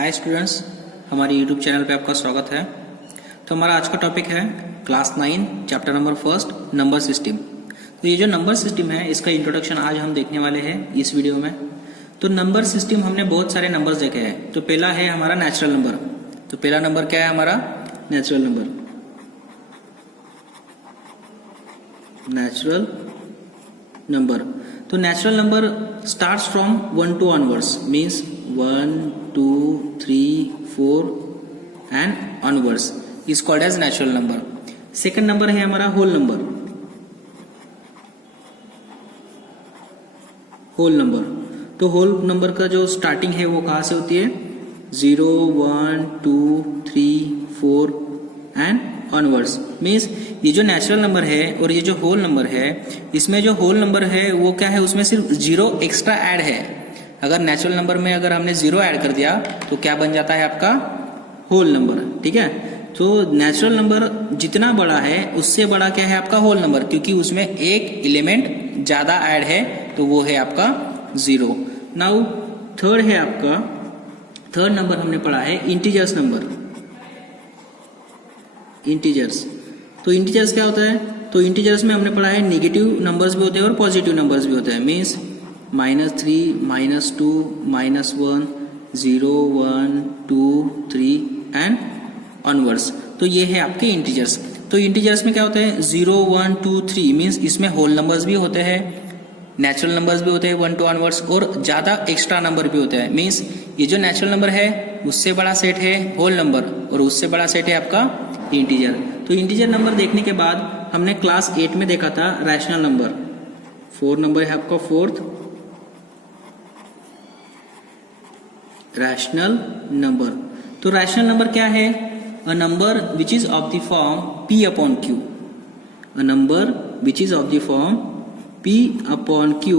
Hi students, हमारे YouTube channel पे आपका स्वागत है। तो हमारा आज का टॉपिक है class 9 chapter number first number system. तो ये जो नंबर सिस्टम है इसका इंट्रोडक्शन आज हम देखने वाले हैं इस वीडियो में। तो नंबर सिस्टम हमने बहुत सारे नंबर्स देखे हैं। तो पहला है हमारा नेचुरल नंबर। तो पहला नंबर क्या है हमारा? Natural number. नेचुरल नंबर तो natural number starts from 1 to onwards, means 1 2 3 4 and onwards is called as natural number. Second number है हमारा होल नंबर। होल नंबर तो होल नंबर का जो स्टार्टिंग है वो कहाँ से होती है? 0 1 2 3 4 एंड ऑनवर्ड्स। मीन्स ये जो नेचुरल नंबर है और ये जो होल नंबर है, इसमें जो होल नंबर है वो क्या है, उसमें सिर्फ 0 एक्स्ट्रा ऐड है। अगर नेचुरल नंबर में अगर हमने 0 ऐड कर दिया तो क्या बन जाता है आपका? Whole number. ठीक है, तो नेचुरल नंबर जितना बड़ा है उससे बड़ा क्या है आपका? होल नंबर, क्योंकि उसमें एक एलिमेंट ज्यादा ऐड है तो वो है आपका 0। नाउ थर्ड है आपका, थर्ड नंबर हमने पढ़ा है इंटीजर्स नंबर। इंटीजर्स तो इंटीजर्स क्या होता है? तो इंटीजर्स में हमने पढ़ा है नेगेटिव नंबर्स भी होते हैं और पॉजिटिव नंबर्स भी होते हैं। Means -3 -2 -1 0 1 2 3 and onwards. तो ये है आपके इंटीजर्स। तो इंटीजर्स में क्या होता है? 0 1 2 3 मीन्स इसमें होल नंबर्स भी होते हैं, नेचुरल नंबर्स भी होते हैं 1 to onwards, और ज्यादा एक्स्ट्रा नंबर भी होते हैं। मीन्स ये जो नेचुरल नंबर है उससे बड़ा सेट है होल नंबर और उससे बड़ा सेट है आपका इंटीजर। तो इंटीजर नंबर देखने के बाद हमने क्लास 8 में देखा था रैशनल नंबर। 4 नंबर है आपका फोर्थ, रैशनल नंबर। तो रैशनल नंबर क्या है? A number which is of the form p upon q। A number which is of the form p upon q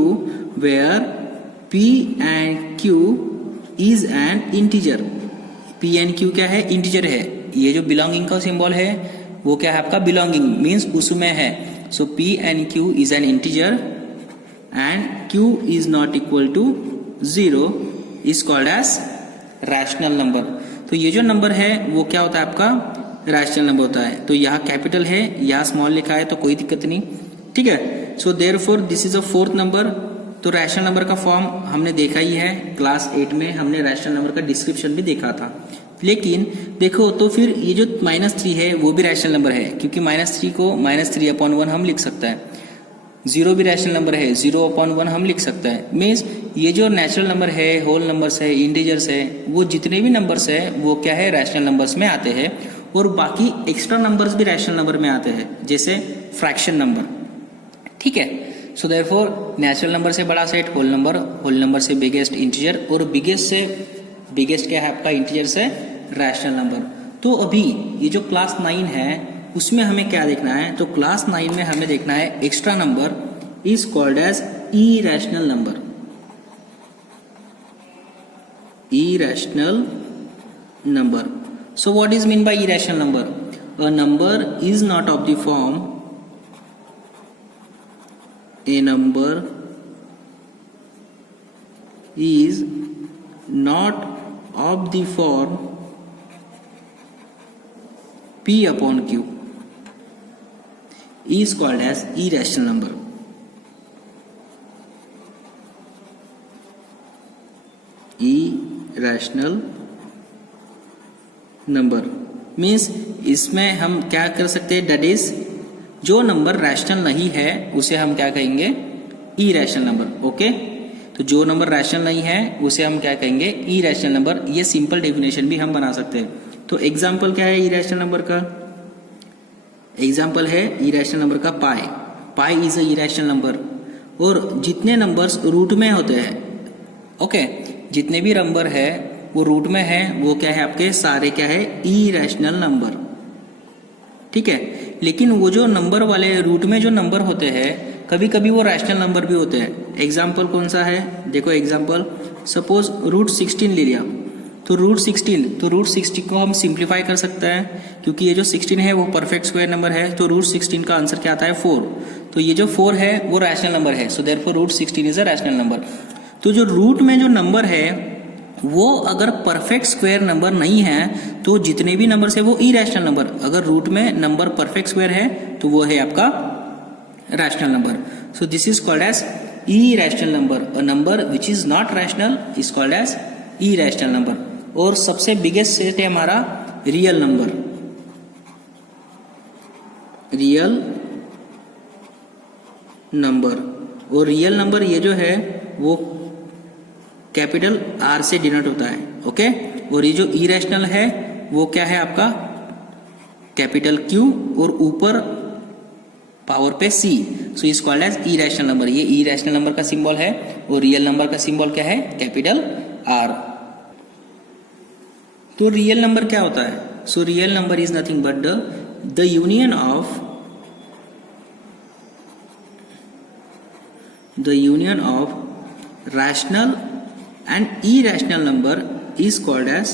where p and q is an integer. p and q क्या है? Integer है। ये जो belonging का symbol है वो क्या है आपका? बिलोंगिंग मीन्स उसमें है। So p and q is an integer and q is not equal to 0 is called as rational number. तो ये जो नंबर है वो क्या होता है आपका? रैशनल नंबर होता है। तो यहाँ कैपिटल है, यहाँ स्मॉल लिखा है तो कोई दिक्कत नहीं। ठीक है, so therefore this is a fourth number. तो रैशनल नंबर का फॉर्म हमने देखा ही है, क्लास 8 में हमने रैशनल नंबर का डिस्क्रिप्शन भी देखा था। लेकिन देखो तो फिर ये जो -3 है वो भी रैशनल नंबर है, क्योंकि -3 को -3/1 हम लिख सकते हैं। 0 भी रैशनल नंबर है, 0/1 हम लिख सकते हैं। मीन्स ये जो नेचुरल नंबर है, होल नंबर्स है, इंटीजर्स है, वो जितने भी नंबर्स है वो क्या है? रैशनल नंबर्स में आते हैं। और बाकी एक्स्ट्रा नंबर्स भी रैशनल नंबर में आते हैं, जैसे फ्रैक्शन नंबर। ठीक है, सो देयरफॉर नेचुरल नंबर से बड़ा सेट होल नंबर से बिगेस्ट इंटीजर, और बिगेस्ट क्या है आपका? इंटीजर से रैशनल नंबर। तो अभी ये जो क्लास 9 है उसमें हमें क्या देखना है? तो क्लास 9 में हमें देखना है extra number is called as irrational number. Irrational number. So what is mean by irrational number? A number is not of the form, a number is not of the form p upon q is called as irrational number. irrational number means इसमें हम क्या कर सकते हैं? that is जो number rational नहीं है उसे हम क्या कहेंगे? Irrational number. ओके, तो जो नंबर रैशनल नहीं है उसे हम क्या कहेंगे? Irrational number. ये सिंपल डेफिनेशन भी हम बना सकते हैं। तो एग्जांपल क्या है इरैशनल नंबर का? एग्जांपल है इरैशनल नंबर का pi. Pi is a irrational number. और जितने नंबर्स रूट में होते हैं, ओके, जितने भी नंबर है वो रूट में है, वो क्या है आपके? सारे क्या है? Irrational number. ठीक है, लेकिन वो जो नंबर वाले रूट में जो नंबर होते हैं कभी कभी वो रैशनल नंबर भी होते हैं। एग्जाम्पल कौन सा है? देखो एग्जाम्पल, सपोज √16 ले लिया, तो √16 को हम सिंप्लीफाई कर सकते हैं, क्योंकि ये जो 16 है वो परफेक्ट स्क्वायर नंबर है। तो √16 का आंसर क्या आता है? 4। तो ये जो 4 है वो रैशनल नंबर है, so therefore √16 is a rational number. तो जो रूट में जो नंबर है वो अगर परफेक्ट स्क्वायर नंबर नहीं है तो जितने भी नंबर है वो इरेशनल नंबर, अगर रूट में नंबर परफेक्ट स्क्वायर है तो वो है आपका rational number. So this is called as irrational number. A number which is not rational is called as irrational number. और सबसे बिगेस्ट सेट है हमारा रियल नंबर. रियल नंबर, और रियल नंबर ये जो है वो कैपिटल आर से डिनोट होता है. ओके, और ये जो इरेशनल है वो क्या है आपका कैपिटल क्यू और ऊपर पावर पे C. So is called as irrational number. ये इरेशनल नंबर का सिंबल है और रियल नंबर का सिंबल क्या है कैपिटल आर. तो रियल नंबर क्या होता है? So real number is nothing but the union of rational and irrational number is called as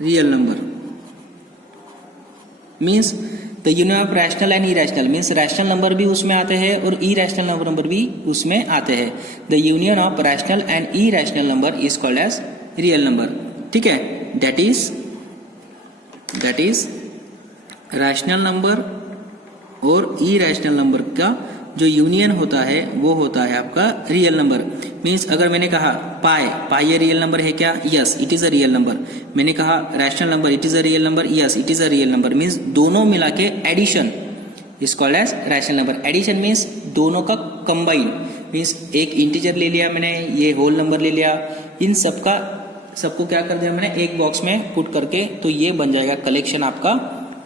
real number. Means the union of rational and irrational means rational number भी उसमें आते हैं और irrational number भी उसमें आते हैं. The union of rational and irrational number is called as real number. ठीक है, that is rational number और irrational number का जो यूनियन होता है वो होता है आपका रियल नंबर. मीन्स अगर मैंने कहा पाई ये रियल नंबर है क्या? Yes, it is a real number. मैंने कहा rational number, it is a real number. Yes, it is a real number. Means दोनों मिला के addition is called as rational number. Addition means दोनों का कंबाइन. मीन्स एक इंटीजर ले लिया मैंने, ये होल नंबर ले लिया, इन सबको क्या कर दिया मैंने एक बॉक्स में पुट करके, तो ये बन जाएगा कलेक्शन आपका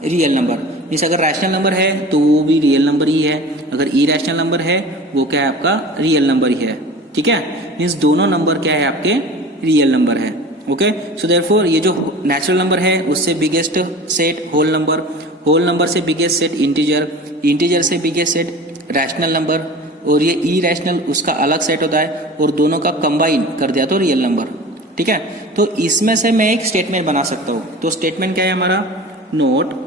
रियल नंबर. मीन्स अगर रैशनल नंबर है तो वो भी रियल नंबर ही है, अगर इरेशनल नंबर है वो क्या है आपका रियल नंबर ही है. ठीक है, मीन्स दोनों नंबर क्या है आपके रियल नंबर है. ओके, सो देयरफॉर ये जो नेचुरल नंबर है उससे biggest set whole number, whole number से बिगेस्ट सेट इंटीजर, इंटीजर से बिगेस्ट सेट रैशनल नंबर, और ये इरेशनल उसका अलग सेट होता है और दोनों का कंबाइन कर दिया तो रियल नंबर. ठीक है, तो इसमें से मैं एक स्टेटमेंट बना सकता हूं. तो स्टेटमेंट क्या है हमारा? नोट.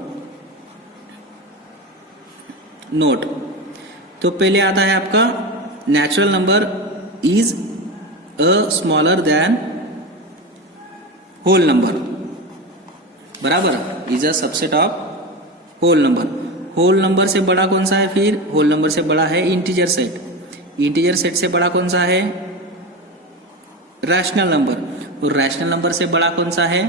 तो पहले आता है आपका natural number is a smaller than whole number. बराबर, is a subset of whole number. Whole number से बड़ा कौन सा है? फिर होल नंबर से बड़ा है इंटीजर सेट. इंटीजर सेट से बड़ा कौन सा है? Rational number. और रैशनल नंबर से बड़ा कौन सा है?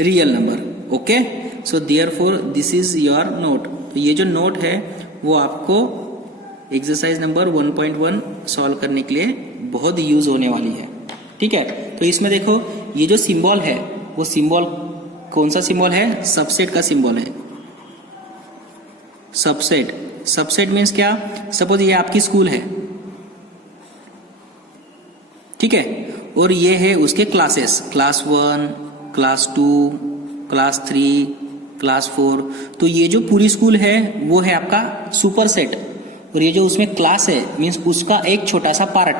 Real number. Okay, so therefore this is your note. तो ये जो नोट है वो आपको एक्सरसाइज नंबर 1.1 सॉल्व करने के लिए बहुत यूज होने वाली है. ठीक है, तो इसमें देखो ये जो सिंबल है वो सिंबल कौन सा सिंबल है? सबसेट का सिंबल है. सबसेट मीन्स क्या? सपोज ये आपकी स्कूल है, ठीक है, और ये है उसके classes, class 1, class 2, class 3, class 4. तो ये जो पूरी स्कूल है वो है आपका सुपर सेट, और ये जो उसमें क्लास है मीन्स उसका एक छोटा सा पार्ट,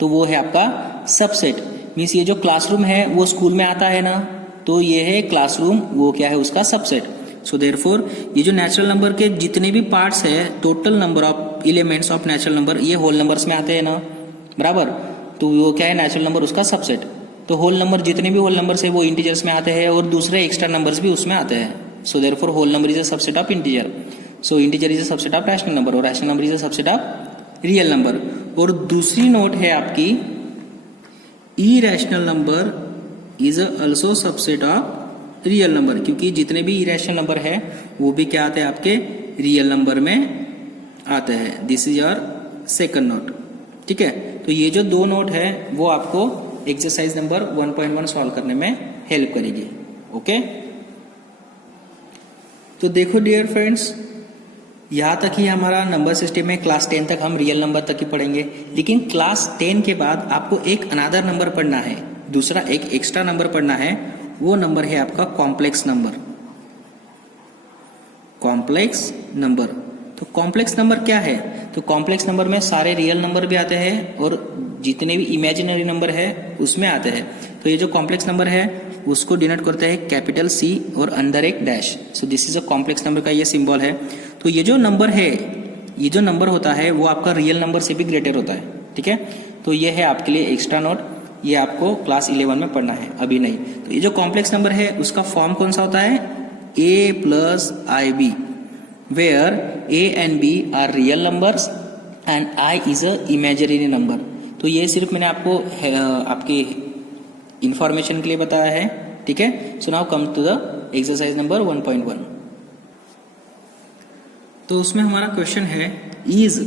तो वो है आपका सबसेट. मीन्स ये जो क्लासरूम है वो स्कूल में आता है ना, तो ये है क्लासरूम, वो क्या है उसका सबसेट. सो देयरफॉर ये जो नेचुरल नंबर के जितने भी पार्ट्स है, total number of elements of natural number, ये होल नंबर्स में आते हैं ना. बराबर, तो वो क्या है नेचुरल नंबर उसका सबसेट. तो होल नंबर जितने भी होल नंबर्स है वो इंटीजर्स में आते हैं और दूसरे एक्स्ट्रा नंबर्स भी उसमें आते हैं. So therefore whole number is a subset of integer. So integer is a subset of rational number और rational number is a subset of real number. और दूसरी नोट है आपकी irrational number is also subset of real number, क्योंकि जितने भी irrational number है वो भी क्या आते हैं आपके रियल नंबर में आते हैं. This is your second note. ठीक है, तो ये जो दो नोट है वो आपको एक्सरसाइज नंबर 1.1 सॉल्व करने में हेल्प करेगी. ओके, तो देखो डियर फ्रेंड्स, यहाँ तक ही हमारा नंबर सिस्टम में क्लास 10 तक हम रियल नंबर तक ही पढ़ेंगे. लेकिन क्लास 10 के बाद आपको एक अनदर नंबर पढ़ना है, दूसरा एक एक्स्ट्रा नंबर पढ़ना है. वो नंबर है आपका कॉम्प्लेक्स नंबर. कॉम्प्लेक्स नंबर, तो कॉम्प्लेक्स नंबर क्या है? तो कॉम्प्लेक्स नंबर में सारे रियल नंबर भी आते हैं और जितने भी इमेजिनरी नंबर है उसमें आते हैं. तो ये जो कॉम्प्लेक्स नंबर है उसको डिनोट करते हैं कैपिटल C और अंदर एक dash. So this is a complex number का ये सिंबल है. तो ये जो नंबर है ये जो नंबर होता है वो आपका रियल नंबर से भी ग्रेटर होता है, ठीक है। तो ये है आपके लिए एक्स्ट्रा नोट, ये आपको क्लास 11 में पढ़ना है, अभी नहीं। तो ये जो कॉम्प्लेक्स नंबर है उसका फॉर्म कौन सा होता है, a plus I B, where a and b are real numbers and i is a imaginary number. तो ये सिर्फ मैंने आपको आपकी इंफॉर्मेशन के लिए बताया है, ठीक है। So now come to the exercise number 1.1। तो उसमें हमारा क्वेश्चन है, is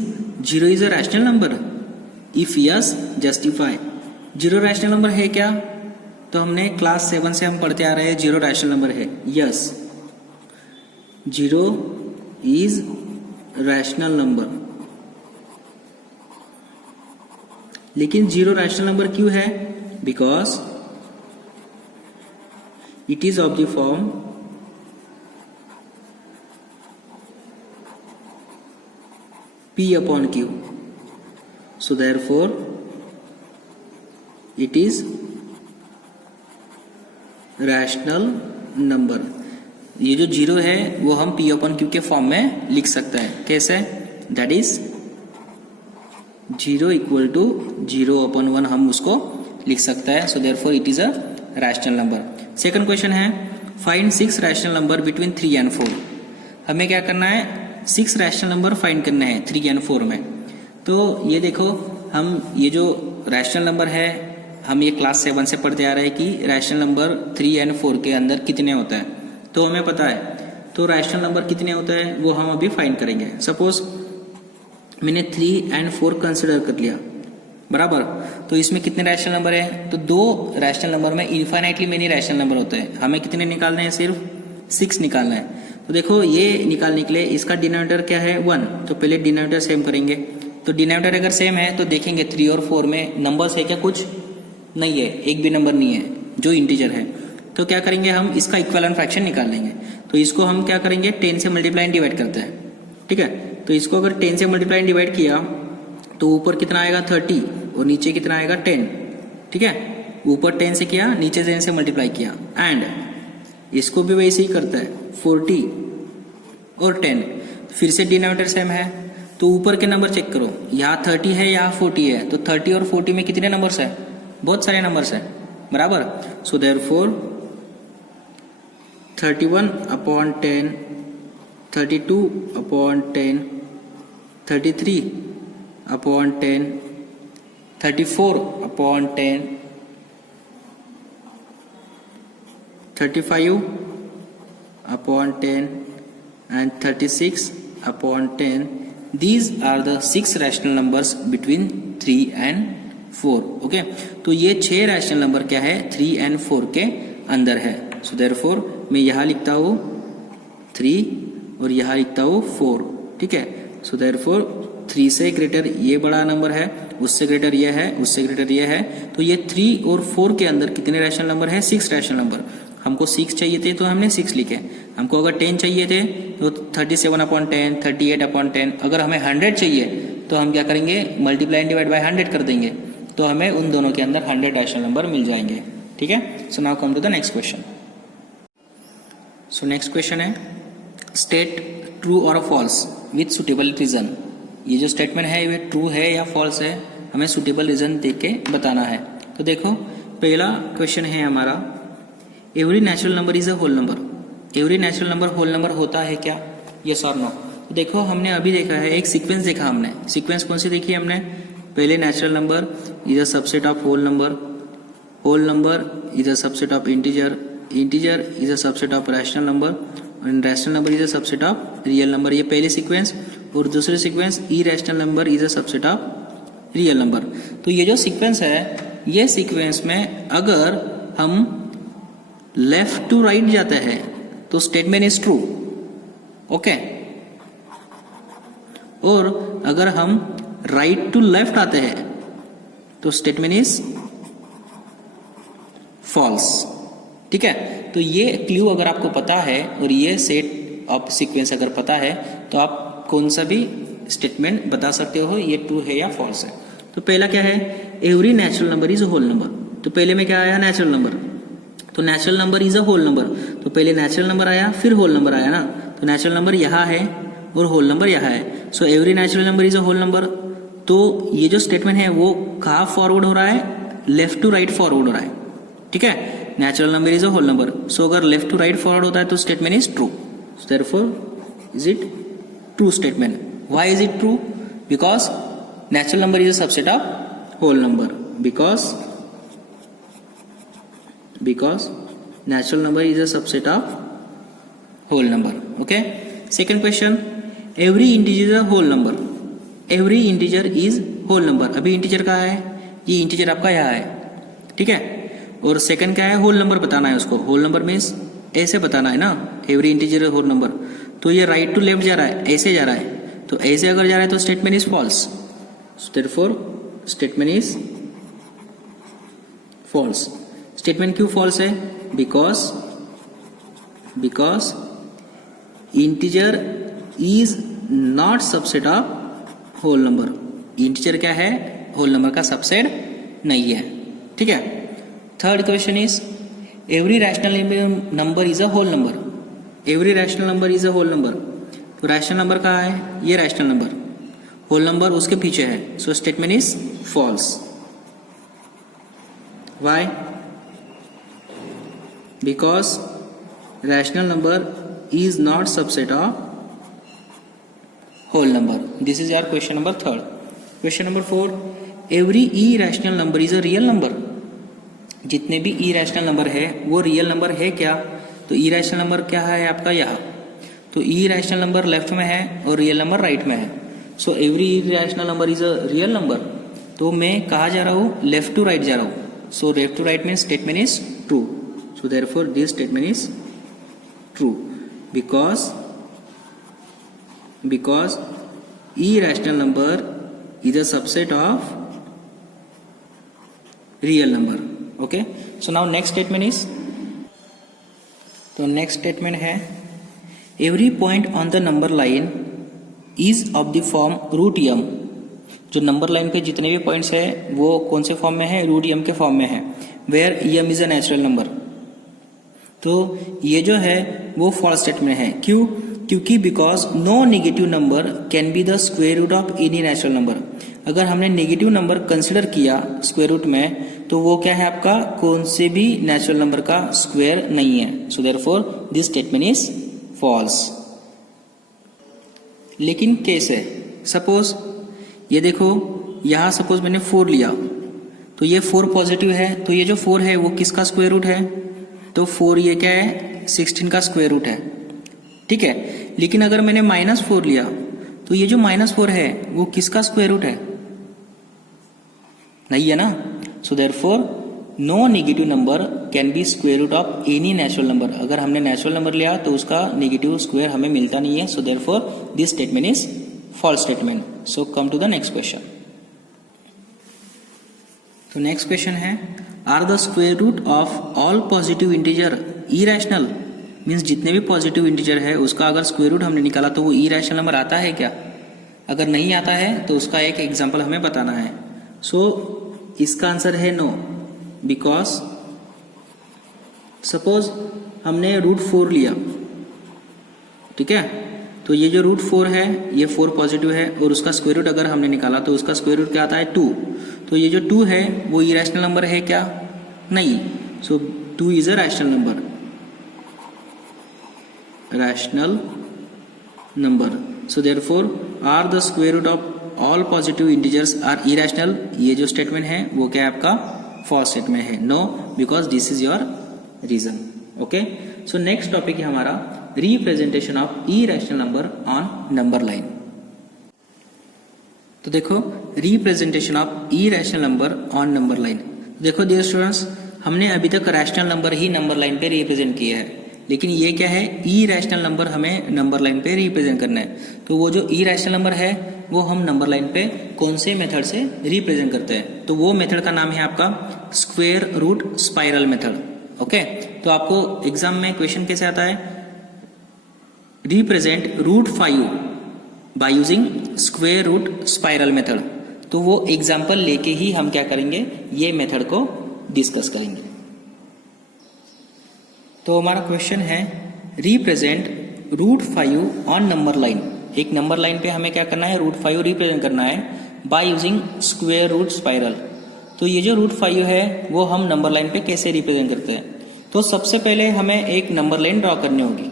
0 is a rational number, if yes justify. 0 rational number है क्या? तो हमने क्लास 7 से हम पढ़ते आ रहे हैं 0 रैशनल नंबर है। Yes, 0 is rational number. लेकिन 0 रैशनल नंबर क्यों है? Because it is of the form P upon Q. So therefore it is rational number. ये जो 0 है वो हम P upon Q के फॉर्म में लिख सकते हैं। कैसे? That is 0 equal to 0 upon 1 हम उसको लिख सकते हैं। So therefore it is a rational number. Second question है, find 6 rational number between 3 and 4। हमें क्या करना है, 6 रैशनल नंबर फाइंड करने हैं 3 एंड 4 में। तो ये देखो, हम ये जो रैशनल नंबर है हम ये क्लास 7 से पढ़ते आ रहे हैं कि रैशनल नंबर 3 एंड 4 के अंदर कितने होता है, तो हमें पता है। तो रैशनल नंबर कितने होता है वो हम अभी फाइंड करेंगे। सपोज मैंने 3 एंड 4 कंसिडर कर लिया, बराबर। तो इसमें कितने रैशनल नंबर है, तो 2 रैशनल नंबर में इन्फाइनाइटली मेनी रैशनल नंबर होते हैं। हमें कितने निकालने हैं, सिर्फ 6 निकालना है। तो देखो ये निकालने के लिए इसका डिनोमिनेटर क्या है, 1। तो पहले डिनोमिनेटर सेम करेंगे। तो डिनोमिनेटर अगर सेम है तो देखेंगे 3 और 4 में नंबर्स है क्या, कुछ नहीं है, एक भी नंबर नहीं है जो इंटीजर है। तो क्या करेंगे, हम इसका इक्विवेलेंट फ्रैक्शन निकाल लेंगे। तो इसको हम क्या करेंगे, 10 से मल्टीप्लाई एंड डिवाइड करते हैं, ठीक है। तो इसको अगर 10 से मल्टीप्लाई एंड डिवाइड किया तो ऊपर कितना आएगा 30 और नीचे कितना आएगा 10, ठीक है। ऊपर 10 से किया, नीचे 10 से मल्टीप्लाई किया। एंड इसको भी वैसे ही करता है 40 और 10। फिर से डिनोमिनेटर सेम है तो ऊपर के नंबर चेक करो, यहाँ 30 है यहाँ 40 है। तो 30 और 40 में कितने नंबर्स है, बहुत सारे नंबर्स है, बराबर। So therefore 31 upon 10, 32 upon 10, 33 upon 10, 34 upon 10, 35 upon 10 and 36 upon 10. These are the 6 rational numbers between 3 and 4. Okay, तो ये 6 रैशनल नंबर क्या है, 3 and 4 के अंदर है। So therefore मैं यहाँ लिखता हूँ 3 और यहाँ लिखता हूँ 4, ठीक है। So therefore 3 से ग्रेटर ये बड़ा नंबर है, उससे ग्रेटर ये है, उससे ग्रेटर ये है। तो ये 3 और 4 के अंदर कितने रैशनल नंबर है, 6 रैशनल नंबर। हमको 6 चाहिए थे तो हमने 6 लिखे। हमको अगर 10 चाहिए थे तो 37 अपॉन 10, 38 अपॉन 10। अगर हमें 100 चाहिए तो हम क्या करेंगे, मल्टीप्लाई एंड डिवाइड बाय 100 कर देंगे। तो हमें उन दोनों के अंदर 100 रैशनल नंबर मिल जाएंगे, ठीक है। So now come to the next question. So next question है, स्टेट ट्रू और फॉल्स विथ सुटेबल रीजन। ये जो स्टेटमेंट है ये ट्रू है या फॉल्स है, हमें सुटेबल रीजन देख के बताना है। तो देखो पहला क्वेश्चन है हमारा, every natural number is a whole number. Every natural number whole number होता है क्या, यस और नो। तो देखो हमने अभी देखा है, एक सीक्वेंस देखा हमने। सीक्वेंस कौन सी देखी हमने, पहले natural number is a subset of whole number, whole number is a subset of integer, integer is a subset of rational number, and rational number is a subset of real number. ये पहली sequence. और दूसरी sequence irrational number is a subset of real number. तो ये जो sequence है, ये sequence में अगर हम लेफ्ट टू राइट जाते हैं तो स्टेटमेंट इज ट्रू, ओके। और अगर हम राइट टू लेफ्ट आते हैं तो स्टेटमेंट इज फॉल्स, ठीक है। तो ये क्लू अगर आपको पता है और ये सेट ऑफ सीक्वेंस अगर पता है तो आप कौन सा भी स्टेटमेंट बता सकते हो ये ट्रू है या फॉल्स है। तो पहला क्या है, every natural number is a whole number. तो पहले में क्या आया, नेचुरल नंबर। तो natural number is a whole number, तो पहले नेचुरल नंबर आया फिर होल नंबर आया ना। तो नेचुरल नंबर यहाँ है और होल नंबर यहाँ है। So every natural number is a whole number. तो ये जो स्टेटमेंट है वो कहाँ फॉरवर्ड हो रहा है, लेफ्ट टू राइट फॉरवर्ड हो रहा है, ठीक है। Natural number is a whole number, so अगर लेफ्ट टू राइट फॉरवर्ड होता है तो statement is true. So therefore is it true statement. Why is it true? Because natural number is a subset of whole number, because natural number is a subset of whole number. Okay, second question, every integer is a whole number. Every integer is whole number. अभी integer कहाँ है? ये integer आपका यहाँ है, ठीक है। और second क्या है? whole number बताना है उसको। whole number means ऐसे बताना है ना, every integer is a whole number। तो ये right to left जा रहा है, ऐसे जा रहा है, तो ऐसे अगर जा रहा है तो statement is false. So therefore statement is false. Statement क्यों फॉल्स है? Because integer is not subset of whole number. Integer क्या है? होल नंबर का सबसेट नहीं है, ठीक है। Third question is every rational number is a whole number. Every rational number is a whole number. तो रैशनल नंबर कहाँ है? ये रैशनल नंबर, होल नंबर उसके पीछे है। So statement is false. Why? Because rational number is not subset of whole number. This is our question number 3. Question number 4, every irrational number is a real number. जितने भी irrational number है वो real number है क्या? तो irrational number क्या है आपका यहाँ, तो irrational number लेफ्ट में है और real number राइट में है। So every irrational number is a real number. तो मैं कहाँ जा रहा हूँ? लेफ्ट टू राइट जा रहा हूँ। So left to right means statement is true. So therefore this statement is true because irrational number is a subset of real number. Okay, so now next statement is, तो next statement है every point on the number line is of the form root m. जो number line पे जितने भी points है वो कौन से फॉर्म में है? रूट m के फॉर्म में है। Where m is a natural number. तो ये जो है वो फॉल्स स्टेटमेंट है। क्यों? क्योंकि because no negative number can be the square root of any natural number. अगर हमने नेगेटिव नंबर कंसिडर किया स्क्वायर रूट में तो वो क्या है आपका? कौन से भी नेचुरल नंबर का स्क्वायर नहीं है। So therefore this statement is false. लेकिन कैसे? सपोज ये देखो, यहाँ सपोज मैंने 4 लिया तो ये 4 पॉजिटिव है, तो ये जो 4 है वो किसका स्क्वायर रूट है? तो 4 ये क्या है? 16 का स्क्वायर रूट है, ठीक है। लेकिन अगर मैंने -4 लिया तो ये जो -4 है वो किसका स्क्वायर रूट है? नहीं है ना। So therefore no negative number can be square root of any natural number. अगर हमने नेचुरल नंबर लिया तो उसका नेगेटिव स्क्वायर हमें मिलता नहीं है। So therefore this statement is false statement. So come to the next question. तो नेक्स्ट क्वेश्चन है are the square root of all positive integer irrational. Means जितने भी पॉजिटिव इंटीजर है उसका अगर स्क्वायर रूट हमने निकाला तो वो इरैशनल नंबर आता है क्या? अगर नहीं आता है तो उसका एक एग्जांपल हमें बताना है। सो इसका आंसर है नो, बिकॉज सपोज हमने √4 लिया, ठीक है। तो ये जो √4 है ये 4 पॉजिटिव है और उसका स्क्वायर रूट अगर हमने निकाला तो उसका स्क्वायर रूट क्या आता है? 2। तो ये जो 2 है वो इरैशनल नंबर है क्या? नहीं। So 2 is a rational number, rational number. So therefore are the square root of all positive integers are irrational. ये जो स्टेटमेंट है वो क्या है आपका? फॉल्स स्टेटमेंट है। No, because this is your reason. Okay, so next topic है हमारा representation of irrational number on number line. तो देखो representation of irrational number on number line. देखो डियर स्टूडेंट्स, हमने अभी तक रैशनल नंबर ही नंबर लाइन पे रिप्रेजेंट किया है, लेकिन ये क्या है? इरैशनल नंबर हमें नंबर लाइन पे रिप्रेजेंट करना है। तो वो जो इरैशनल नंबर है वो हम नंबर लाइन पे कौन से मेथड से रिप्रेजेंट करते हैं? तो वो मेथड का नाम है आपका square root spiral method. Okay, तो आपको एग्जाम में क्वेश्चन कैसे आता है? Represent √5 by using square root spiral method. तो वो एग्जाम्पल लेके ही हम क्या करेंगे? ये मेथड को डिस्कस करेंगे। तो हमारा क्वेश्चन है रिप्रेजेंट √5 ऑन नंबर लाइन। एक नंबर लाइन पे हमें क्या करना है, √5 रिप्रेजेंट करना है by using square root spiral. तो ये जो √5 है वो हम नंबर लाइन पे कैसे रिप्रेजेंट करते हैं, तो सबसे पहले हमें एक नंबर लाइन ड्रॉ करनी होगी।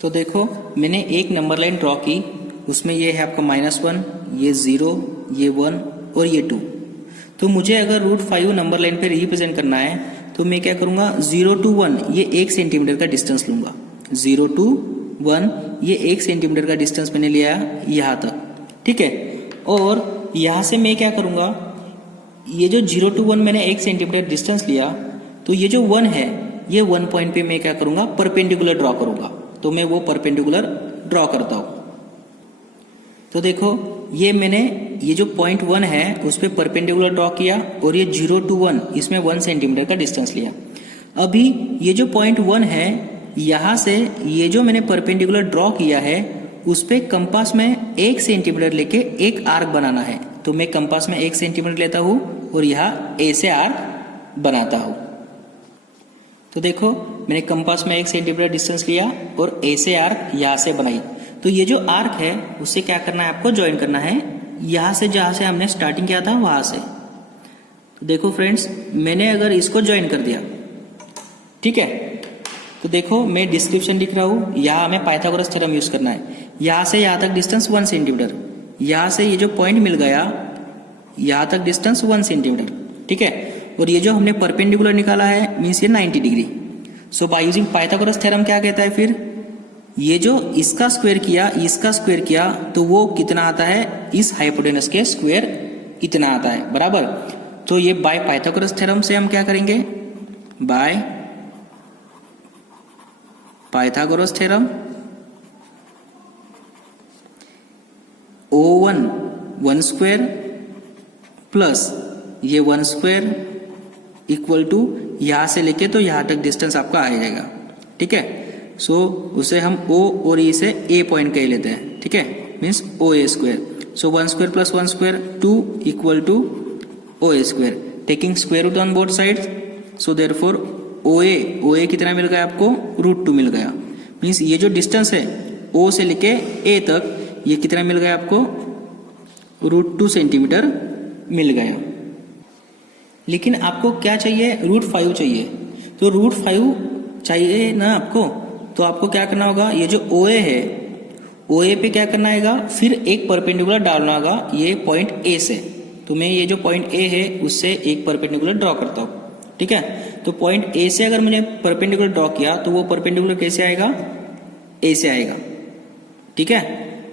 तो देखो मैंने एक नंबर लाइन ड्रॉ की, उसमें ये है आपका -1, ये 0, ये 1 और ये 2। तो मुझे अगर √5 नंबर लाइन पे रिप्रेजेंट करना है तो मैं क्या करूंगा, 0 to 1 ये 1 सेंटीमीटर का डिस्टेंस लूंगा। 0 to 1 ये 1 सेंटीमीटर का डिस्टेंस मैंने लिया यहाँ तक, ठीक है। और यहाँ से मैं क्या करूंगा, ये जो 0 to 1 मैंने 1 सेंटीमीटर डिस्टेंस लिया, तो ये जो 1 है ये 1 पॉइंट पे मैं क्या करूंगा, परपेंडिकुलर ड्रॉ करूंगा। तो मैं वो परपेंडिकुलर ड्रॉ करता हूं। तो देखो ये मैंने ये जो पॉइंट 1 है उस पर परपेंडिकुलर ड्रॉ किया और ये 0 to 1 इसमें 1 सेंटीमीटर का डिस्टेंस लिया। अभी ये जो पॉइंट 1 है यहाँ से ये जो मैंने परपेंडिकुलर ड्रॉ किया है उस पे कंपास में 1 सेंटीमीटर लेके एक आर्क बनाना है। तो मैं कंपास में 1 सेंटीमीटर लेता हूँ और यहाँ ए से आर्क बनाता हूँ। तो देखो मैंने कंपास में 1 सेंटीमीटर डिस्टेंस लिया और ए से आर्क यहाँ से बनाई। तो ये जो आर्क है उससे क्या करना है, आपको ज्वाइन करना है यहाँ से जहाँ से हमने स्टार्टिंग किया था वहां से। तो देखो फ्रेंड्स मैंने अगर इसको ज्वाइन कर दिया, ठीक है, तो देखो मैं डिस्क्रिप्शन लिख रहा हूँ, यहाँ हमें पाइथागोरस थ्योरम यूज करना है। यहाँ से यहाँ तक डिस्टेंस 1 सेंटीमीटर, यहाँ से ये जो पॉइंट मिल गया यहाँ तक डिस्टेंस 1 सेंटीमीटर, ठीक है। और ये जो हमने परपेंडिकुलर निकाला है मीन्स ये 90 degree. So by using Pythagoras theorem क्या कहता है, फिर ये जो इसका स्क्वायर किया तो वो कितना आता है, इस हाइपोटेनस के स्क्वायर इतना आता है, बराबर। तो ये बाय पाइथागोरस थ्योरम से हम क्या करेंगे, by Pythagoras theorem O1 1 square plus ये 1 स्क्वायर इक्वल टू यहां से लेके तो यहां तक डिस्टेंस आपका आ जाएगा, ठीक है। सो उसे हम O और E से A पॉइंट कह लेते हैं, ठीक है, means OA square. So 1 square plus 1 square 2 equal to OA square, taking square root on both sides. So therefore OA कितना मिल गया आपको, √2 मिल गया। मीन्स ये जो डिस्टेंस है O से लेके A तक ये कितना मिल गया आपको, √2 सेंटीमीटर मिल गया। लेकिन आपको क्या चाहिए, √5 चाहिए। तो √5 चाहिए ना आपको, तो आपको क्या करना होगा, ये जो OA है OA पे क्या करना आएगा, फिर एक परपेंडिकुलर डालना होगा ये पॉइंट A से। तो मैं ये जो पॉइंट A है उससे एक परपेंडिकुलर ड्रॉ करता हूँ, ठीक है। तो पॉइंट A से अगर मैंने परपेंडिकुलर ड्रॉ किया तो वो परपेंडिकुलर कैसे आएगा, A से आएगा, ठीक है।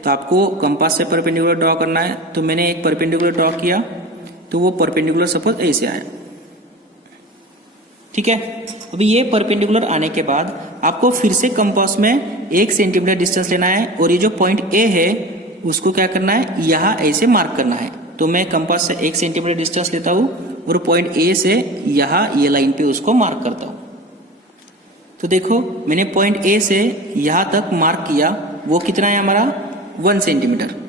तो आपको कंपास से परपेंडिकुलर ड्रॉ करना है, तो मैंने एक परपेंडिकुलर ड्रॉ किया तो वो परपेंडिकुलर सपोज A से आया, ठीक है। अभी ये परपेंडिकुलर आने के बाद आपको फिर से कंपास में 1 सेंटीमीटर डिस्टेंस लेना है और ये जो पॉइंट A है उसको क्या करना है, यहाँ ऐसे मार्क करना है। तो मैं कंपास से 1 सेंटीमीटर डिस्टेंस लेता हूँ और पॉइंट A से यहाँ ये लाइन पे उसको मार्क करता हूँ। तो देखो मैंने पॉइंट A से यहाँ तक मार्क किया, वो कितना है हमारा, 1 सेंटीमीटर।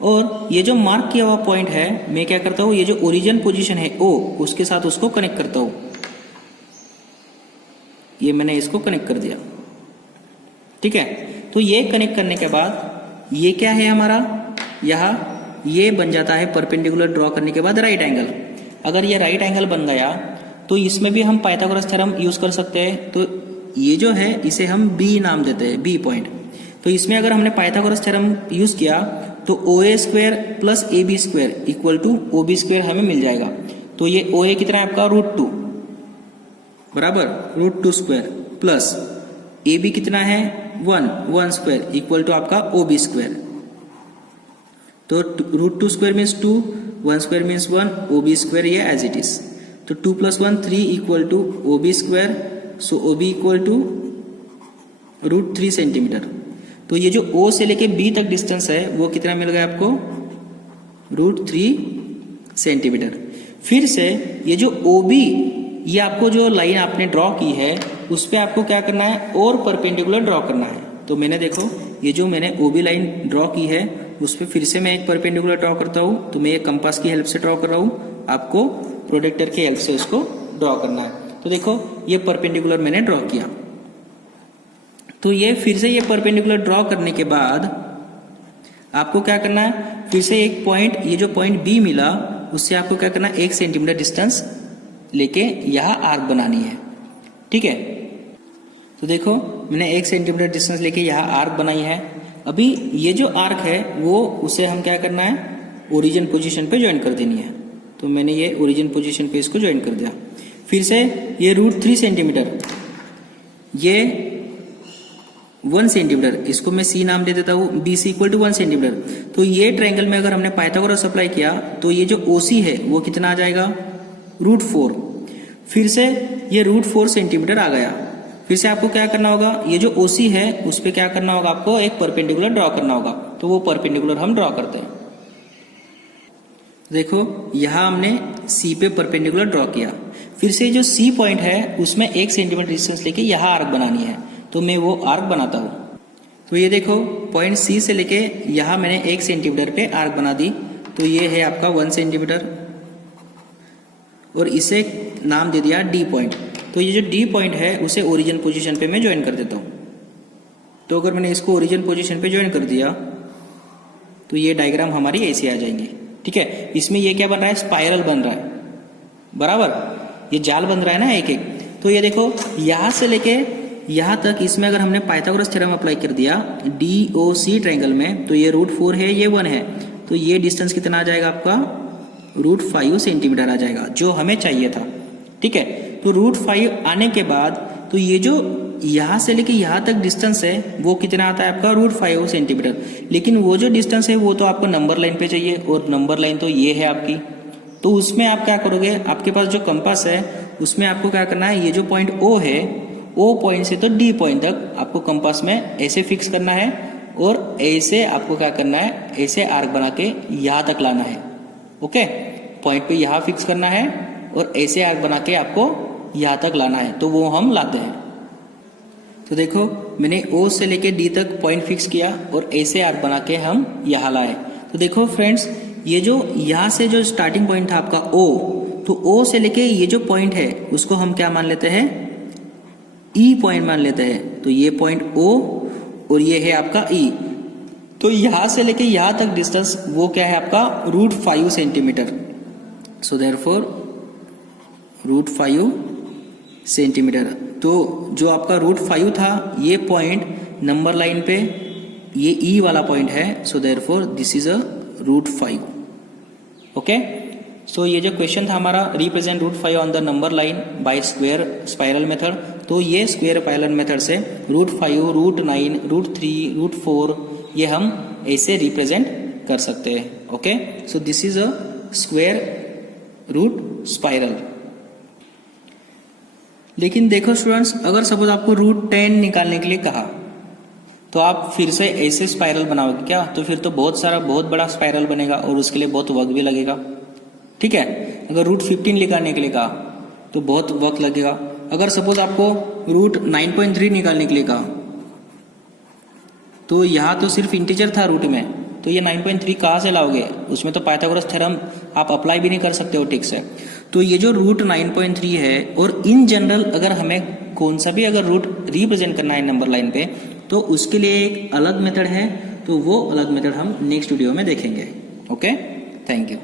और ये जो मार्क किया हुआ पॉइंट है मैं क्या करता हूँ, ये जो ओरिजिन पोजीशन है O उसके साथ उसको कनेक्ट करता हूँ। ये मैंने इसको कनेक्ट कर दिया, ठीक है। तो ये कनेक्ट करने के बाद ये क्या है हमारा, यहाँ ये बन जाता है परपेंडिकुलर ड्रॉ करने के बाद राइट एंगल। अगर ये राइट एंगल बन गया तो इसमें भी हम पाइथागोरस थ्योरम यूज कर सकते हैं। तो ये जो है इसे हम B नाम देते हैं, B पॉइंट। तो इसमें अगर हमने पाइथागोरस थ्योरम यूज किया तो OA square plus AB square equal to OB square हमें मिल जाएगा। तो ये OA कितना है आपका, √2 बराबर √2 स्क्वायर प्लस AB कितना है 1 स्क्वायर इक्वल टू आपका OB स्क्वायर। तो √2 square means 2, 1 square means 1, OB square ये एज इट इज। तो 2 + 1 3 equal to OB square. So OB equal to √3 centimetre. तो ये जो O से लेके B तक डिस्टेंस है वो कितना मिल गया आपको, √3 सेंटीमीटर। फिर से ये जो OB, ये आपको जो लाइन आपने ड्रॉ की है उस पर आपको क्या करना है, और परपेंडिकुलर ड्रॉ करना है। तो मैंने देखो ये जो मैंने OB लाइन ड्रॉ की है उस पर फिर से मैं एक परपेंडिकुलर ड्रॉ करता हूँ। तो मैं एक कंपास की हेल्प से ड्रॉ कर रहा हूँ, आपको प्रोटेक्टर की हेल्प से उसको ड्रॉ करना है। तो देखो ये परपेंडिकुलर मैंने ड्रॉ किया, तो ये फिर से ये परपेंडिकुलर ड्रॉ करने के बाद आपको क्या करना है, फिर से एक पॉइंट, ये जो पॉइंट बी मिला उससे आपको क्या करना है, 1 सेंटीमीटर डिस्टेंस लेके यहाँ आर्क बनानी है। ठीक है, तो देखो मैंने 1 सेंटीमीटर डिस्टेंस लेके यहाँ आर्क बनाई है। अभी ये जो आर्क है वो उसे हम क्या करना है, ओरिजिन पोजीशन पे ज्वाइन कर देनी है। तो मैंने ये ओरिजिन पोजीशन पे इसको ज्वाइन कर दिया। फिर से ये √3 सेंटीमीटर, ये 1 सेंटीमीटर, इसको मैं सी नाम दे देता हूँ, BC = 1 सेंटीमीटर। तो ये ट्रायंगल में अगर हमने पाइथागोरस अप्लाई किया तो ये जो OC है वो कितना आ जाएगा, √4। फिर से ये √4 सेंटीमीटर आ गया। फिर से आपको क्या करना होगा, ये जो OC है उस पर क्या करना होगा, आपको एक परपेंडिकुलर ड्रॉ करना होगा। तो वो परपेंडिकुलर हम ड्रॉ करते हैं। देखो यहाँ हमने C पे परपेंडिकुलर ड्रॉ किया। फिर से जो C पॉइंट है उसमें 1 सेंटीमीटर डिस्टेंस लेके यहाँ आर्क बनानी है। तो मैं वो आर्क बनाता हूँ। तो ये देखो पॉइंट C से लेके यहाँ मैंने 1 सेंटीमीटर पे आर्क बना दी। तो ये है आपका 1 सेंटीमीटर और इसे नाम दे दिया D पॉइंट। तो ये जो D पॉइंट है उसे ओरिजिन पोजीशन पे मैं ज्वाइन कर देता हूँ। तो अगर मैंने इसको ओरिजिन पोजीशन पे ज्वाइन कर दिया तो ये डायग्राम हमारी ऐसी आ जाएंगी। ठीक है, इसमें ये क्या बन रहा है, स्पाइरल बन रहा है, बराबर, ये जाल बन रहा है ना एक एक। तो ये देखो यहाँ से लेके यहाँ तक, इसमें अगर हमने पाइथागोरस थ्योरम अप्लाई कर दिया DOC ट्रायंगल में, तो ये √4 है, ये 1 है, तो ये डिस्टेंस कितना आ जाएगा आपका, √5 सेंटीमीटर आ जाएगा, जो हमें चाहिए था। ठीक है, तो √5 आने के बाद तो ये जो यहाँ से लेके यहाँ तक डिस्टेंस है वो कितना आता है आपका, √5 सेंटीमीटर। लेकिन वो जो डिस्टेंस है वो तो आपको नंबर लाइन पे चाहिए, और नंबर लाइन तो ये है आपकी। तो उसमें आप क्या करोगे, आपके पास जो कंपास है उसमें आपको क्या करना है, ये जो पॉइंट O है, O पॉइंट से तो D पॉइंट तक आपको कंपास में ऐसे फिक्स करना है, और ऐसे आपको क्या करना है, ऐसे आर्क बना के यहाँ तक लाना है। ओके, पॉइंट पे यहाँ फिक्स करना है और ऐसे आर्क बना के आपको यहाँ तक लाना है। तो वो हम लाते हैं। तो देखो मैंने O से लेके D तक पॉइंट फिक्स किया और ऐसे आर्क बना के हम यहाँ लाए। तो देखो फ्रेंड्स, ये जो यहाँ से जो स्टार्टिंग पॉइंट था आपका O, तो O से लेके ये जो पॉइंट है उसको हम क्या मान लेते हैं, E पॉइंट मान लेते हैं। तो ये पॉइंट O और ये है आपका E। तो यहाँ से लेके यहाँ तक डिस्टेंस वो क्या है आपका, √5 सेंटीमीटर। So therefore √5 centimetre. तो जो आपका √5 था, ये पॉइंट नंबर लाइन पे ये E वाला पॉइंट है। So therefore this is a √5। Okay, so ये जो क्वेश्चन था हमारा, represent √5 on the number line by square spiral method. तो ये स्क्वायर स्पाइरल मेथड से √5, √9, √3, √4 ये हम ऐसे रिप्रेजेंट कर सकते हैं। Okay, so this is a square root spiral. लेकिन देखो स्टूडेंट्स, अगर सपोज आपको √10 निकालने के लिए कहा तो आप फिर से ऐसे स्पाइरल बनाओगे क्या, तो फिर तो बहुत बड़ा स्पाइरल बनेगा और उसके लिए बहुत वक्त भी लगेगा। ठीक है, अगर √15 निकालने के लिए कहा तो बहुत वक्त लगेगा। अगर सपोज आपको √9.3 निकालने के लिए कहा तो यहाँ तो सिर्फ इंटीजर था रूट में, तो ये 9.3 कहाँ से लाओगे, उसमें तो पाइथागोरस थ्योरम आप अप्लाई भी नहीं कर सकते हो ठीक से। तो ये जो √9.3 है, और इन जनरल अगर हमें कौन सा भी अगर रूट रिप्रेजेंट करना है नंबर लाइन पे, तो उसके लिए एक अलग मेथड है। तो वो अलग मेथड हम नेक्स्ट वीडियो में देखेंगे। Okay, thank you.